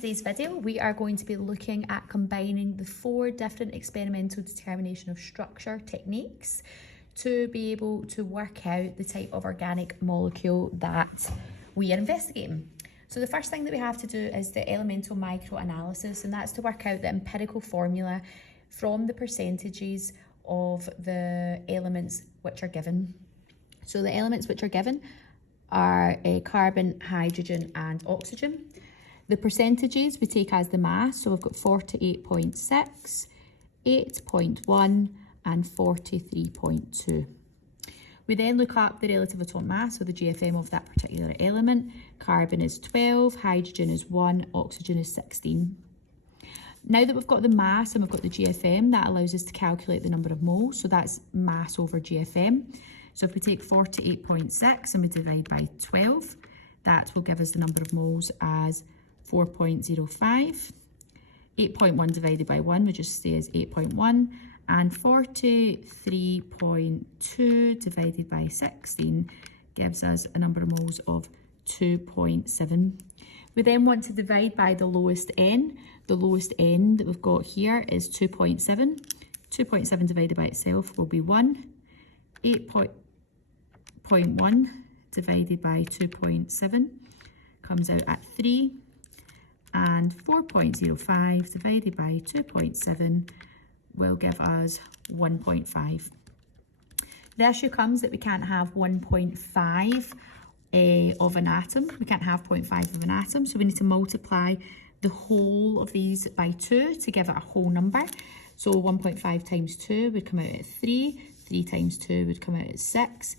today's video, we are going to be looking at combining the 4 different experimental determination of structure techniques to be able to work out the type of organic molecule that we are investigating. So the first thing that we have to do is the elemental microanalysis, and that's to work out the empirical formula from the percentages of the elements which are given. So the elements which are given are carbon, hydrogen and oxygen. The percentages we take as the mass, so we've got 48.6, 8.1 and 43.2. We then look up the relative atomic mass, so the GFM of that particular element. Carbon is 12, hydrogen is 1, oxygen is 16. Now that we've got the mass and we've got the GFM, that allows us to calculate the number of moles, so that's mass over GFM. So if we take 48.6 and we divide by 12, that will give us the number of moles as 4.05. 8.1 divided by 1 would just stay as 8.1, and 43.2 divided by 16 gives us a number of moles of 2.7. We then want to divide by the lowest n. The lowest n that we've got here is 2.7. 2.7 divided by itself will be 1. 8.1 divided by 2.7 comes out at 3. And 4.05 divided by 2.7 will give us 1.5. The issue comes that we can't have 1.5 of an atom. We can't have 0.5 of an atom, so we need to multiply the whole of these by 2 to give it a whole number. So 1.5 times 2 would come out at 3, 3 times 2 would come out at 6,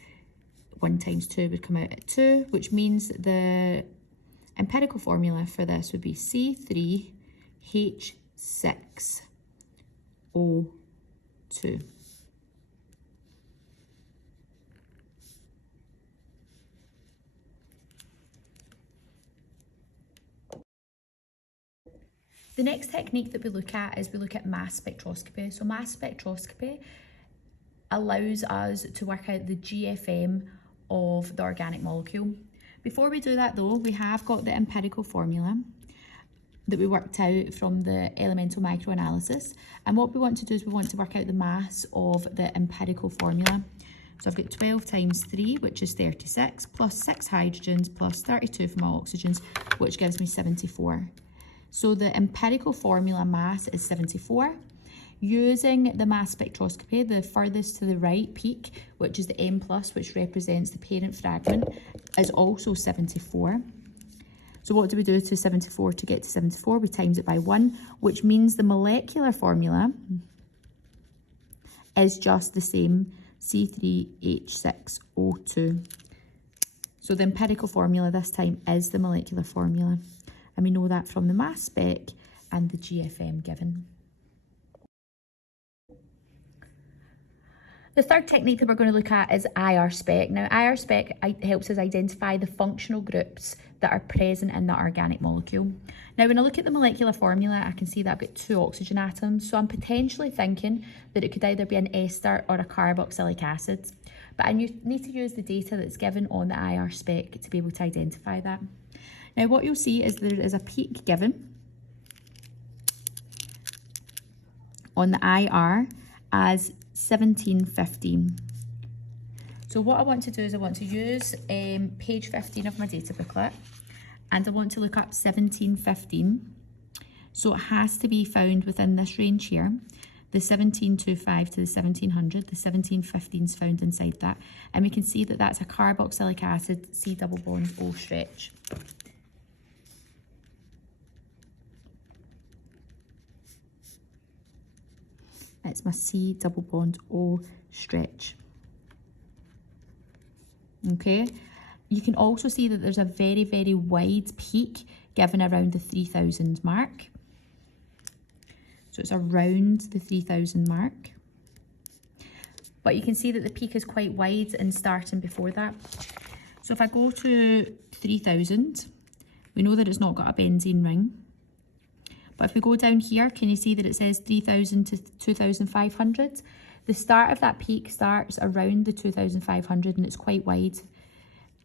1 times 2 would come out at 2, which means that the empirical formula for this would be C3H6O2. The next technique that we look at is we look at mass spectroscopy. So mass spectroscopy allows us to work out the GFM of the organic molecule. Before we do that though, we have got the empirical formula that we worked out from the elemental microanalysis. And what we want to do is we want to work out the mass of the empirical formula. So I've got 12 times 3, which is 36, plus 6 hydrogens, plus 32 from all oxygens, which gives me 74. So the empirical formula mass is 74. Using the mass spectroscopy, the furthest to the right peak, which is the M+, which represents the parent fragment, is also 74. So what do we do to 74 to get to 74? We times it by 1, which means the molecular formula is just the same, C3H6O2. So the empirical formula this time is the molecular formula. And we know that from the mass spec and the GFM given. The third technique that we're going to look at is IR spec. Now, IR spec helps us identify the functional groups that are present in the organic molecule. Now, when I look at the molecular formula, I can see that I've got 2 oxygen atoms. So I'm potentially thinking that it could either be an ester or a carboxylic acid. But I need to use the data that's given on the IR spec to be able to identify that. Now, what you'll see is there is a peak given on the IR as 1715. So what I want to do is I want to use page 15 of my data booklet, and I want to look up 1715. So it has to be found within this range here, the 1725 to the 1700. The 1715 is found inside that, and we can see that that's a carboxylic acid C double bond O stretch. It's my C double bond O stretch. Okay, you can also see that there's a very, very wide peak given around the 3000 mark. So it's around the 3000 mark. But you can see that the peak is quite wide and starting before that. So if I go to 3000, we know that it's not got a benzene ring. But if we go down here, can you see that it says 3000 to 2500? The start of that peak starts around the 2500 and it's quite wide.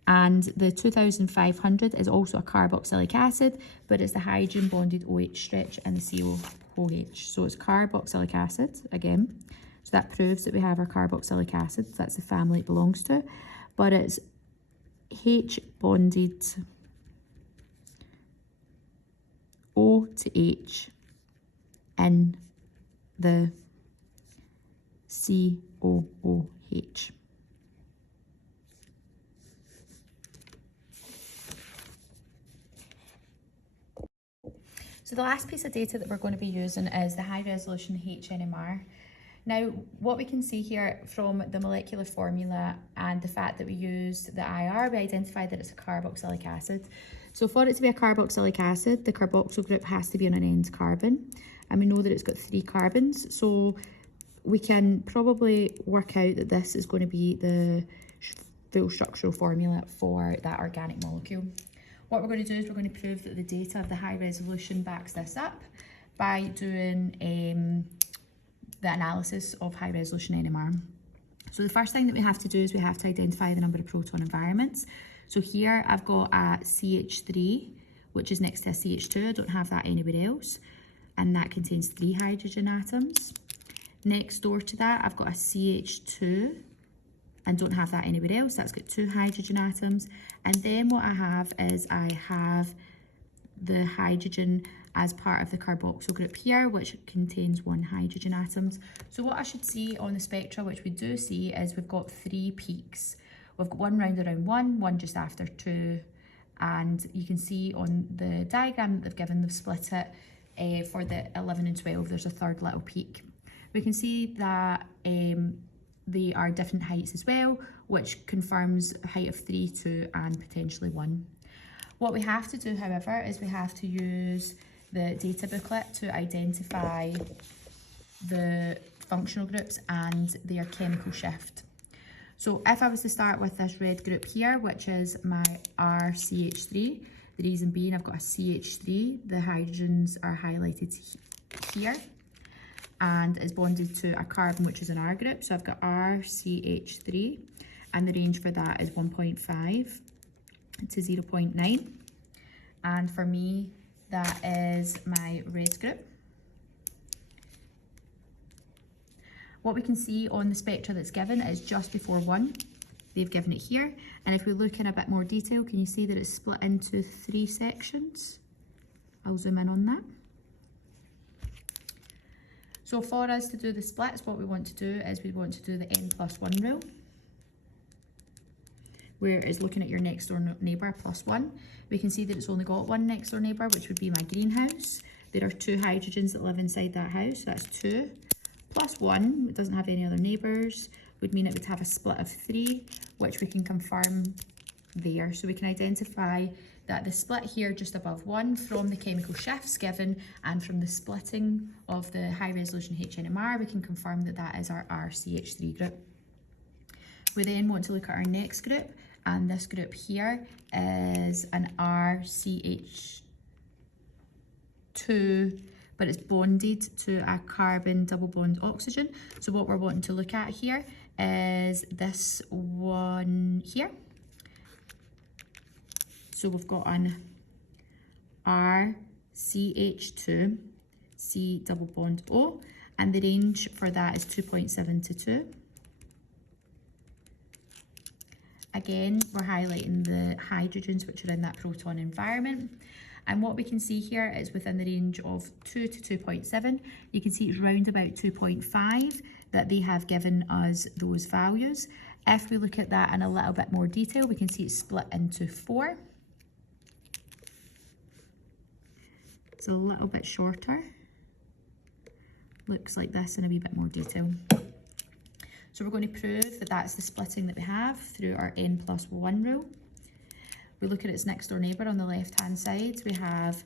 And the 2500 is also a carboxylic acid, but it's the hydrogen bonded OH stretch and the COOH. So it's carboxylic acid again. So that proves that we have our carboxylic acid. That's the family it belongs to. But it's H bonded O to H in the COOH. So the last piece of data that we're going to be using is the high resolution HNMR. Now, what we can see here from the molecular formula and the fact that we used the IR, we identified that it's a carboxylic acid. So for it to be a carboxylic acid, the carboxyl group has to be on an end carbon. And we know that it's got 3 carbons. So we can probably work out that this is going to be the full structural formula for that organic molecule. What we're going to do is we're going to prove that the data of the high resolution backs this up by doing the analysis of high resolution NMR. So the first thing that we have to do is we have to identify the number of proton environments. So here I've got a CH3, which is next to a CH2. I don't have that anywhere else. And that contains 3 hydrogen atoms. Next door to that, I've got a CH2 and don't have that anywhere else. That's got 2 hydrogen atoms. And then what I have is I have the hydrogen as part of the carboxyl group here, which contains 1 hydrogen atoms. So what I should see on the spectra, which we do see, is we've got 3 peaks. We've got one round around 1, one just after 2, and you can see on the diagram that they've given, they've split it for the 11 and 12, there's a third little peak. We can see that they are different heights as well, which confirms a height of 3, 2 and potentially 1. What we have to do, however, is we have to use the data booklet to identify the functional groups and their chemical shift. So if I was to start with this red group here, which is my RCH3, the reason being I've got a CH3, the hydrogens are highlighted here, and it's bonded to a carbon, which is an R group. So I've got RCH3, and the range for that is 1.5 to 0.9. And for me, that is my red group. What we can see on the spectra that's given is just before 1. They've given it here. And if we look in a bit more detail, can you see that it's split into 3 sections? I'll zoom in on that. So for us to do the splits, what we want to do is we want to do the n+1 rule, where it's looking at your next door neighbour +1. We can see that it's only got 1 next door neighbour, which would be my greenhouse. There are 2 hydrogens that live inside that house, so that's 2. +1, it doesn't have any other neighbours, would mean it would have a split of 3, which we can confirm there. So we can identify that the split here just above 1 from the chemical shifts given and from the splitting of the high resolution HNMR, we can confirm that that is our RCH3 group. We then want to look at our next group, and this group here is an RCH2, but it's bonded to a carbon double bond oxygen. So what we're wanting to look at here is this one here. So we've got an RCH2, C double bond O, and the range for that is 2.7 to 2. Again, we're highlighting the hydrogens which are in that proton environment. And what we can see here is within the range of 2 to 2.7. You can see it's round about 2.5 that they have given us those values. If we look at that in a little bit more detail, we can see it's split into 4. It's a little bit shorter. Looks like this in a wee bit more detail. So we're going to prove that that's the splitting that we have through our n+1 rule. We look at its next door neighbour on the left hand side. We have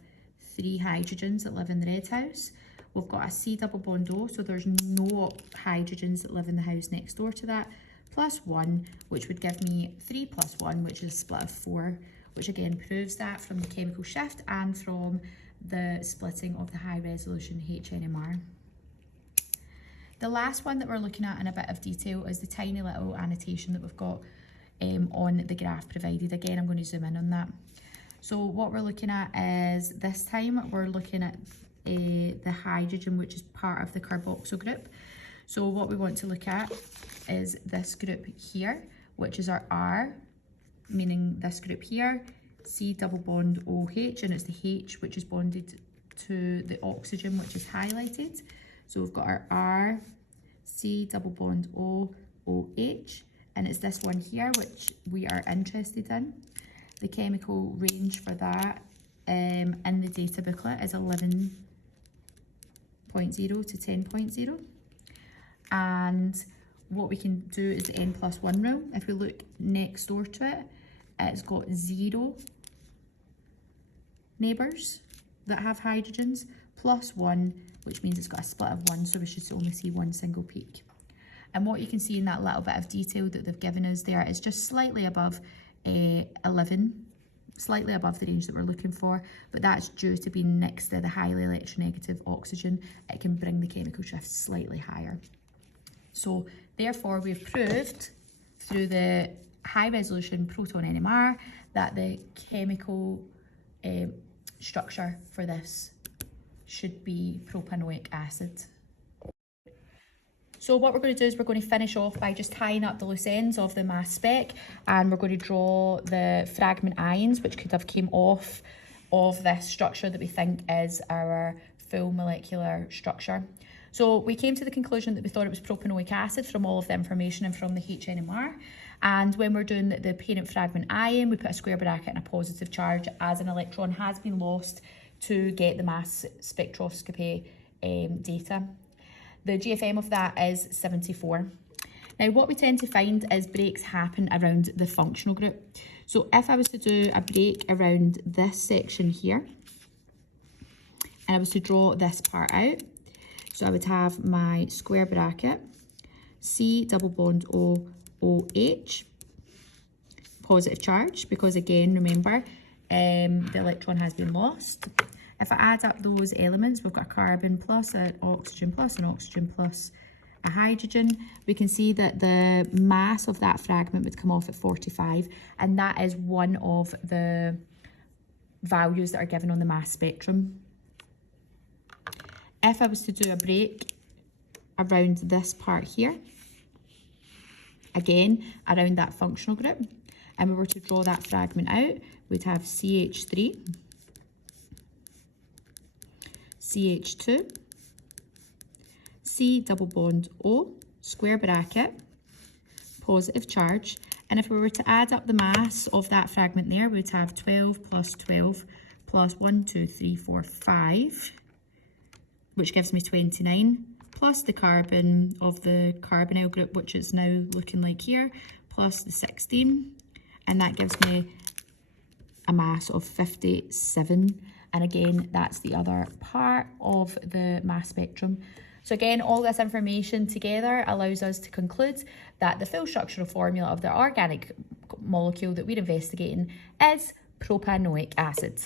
3 hydrogens that live in the red house. We've got a C double bond O, so there's no hydrogens that live in the house next door to that, +1, which would give me 3 + 1, which is a split of 4, which again proves that from the chemical shift and from the splitting of the high resolution HNMR. The last one that we're looking at in a bit of detail is the tiny little annotation that we've got on the graph provided. Again, I'm going to zoom in on that. So what we're looking at is, this time we're looking at the hydrogen, which is part of the carboxyl group. So what we want to look at is this group here, which is our R, meaning this group here, C double bond OH, and it's the H which is bonded to the oxygen, which is highlighted. So we've got our R, C double bond O, OH, and it's this one here which we are interested in. The chemical range for that in the data booklet is 11.0 to 10.0. And what we can do is the n+1 rule. If we look next door to it, it's got 0 neighbours that have hydrogens, plus 1, which means it's got a split of 1, so we should only see one single peak. And what you can see in that little bit of detail that they've given us there is just slightly above 11, slightly above the range that we're looking for, but that's due to being next to the highly electronegative oxygen. It can bring the chemical shift slightly higher. So therefore we've proved through the high resolution proton NMR that the chemical structure for this should be propanoic acid. So what we're going to do is we're going to finish off by just tying up the loose ends of the mass spec, and we're going to draw the fragment ions which could have came off of this structure that we think is our full molecular structure. So we came to the conclusion that we thought it was propanoic acid from all of the information and from the HNMR. And when we're doing the parent fragment ion, we put a square bracket and a positive charge as an electron has been lost to get the mass spectroscopy data. The GFM of that is 74. Now, what we tend to find is breaks happen around the functional group. So if I was to do a break around this section here, and I was to draw this part out, so I would have my square bracket, C double bond O, OH, positive charge, because again, remember, the electron has been lost. If I add up those elements, we've got a carbon plus an oxygen plus a hydrogen. We can see that the mass of that fragment would come off at 45, and that is one of the values that are given on the mass spectrum. If I was to do a break around this part here, again, around that functional group, and we were to draw that fragment out, we'd have CH3, CH2, C double bond O, square bracket, positive charge, and if we were to add up the mass of that fragment there, we'd have 12 plus 12 plus 1, 2, 3, 4, 5, which gives me 29, plus the carbon of the carbonyl group, which is now looking like here, plus the 16, and that gives me a mass of 57. And again, that's the other part of the mass spectrum. So again, all this information together allows us to conclude that the full structural formula of the organic molecule that we're investigating is propanoic acid.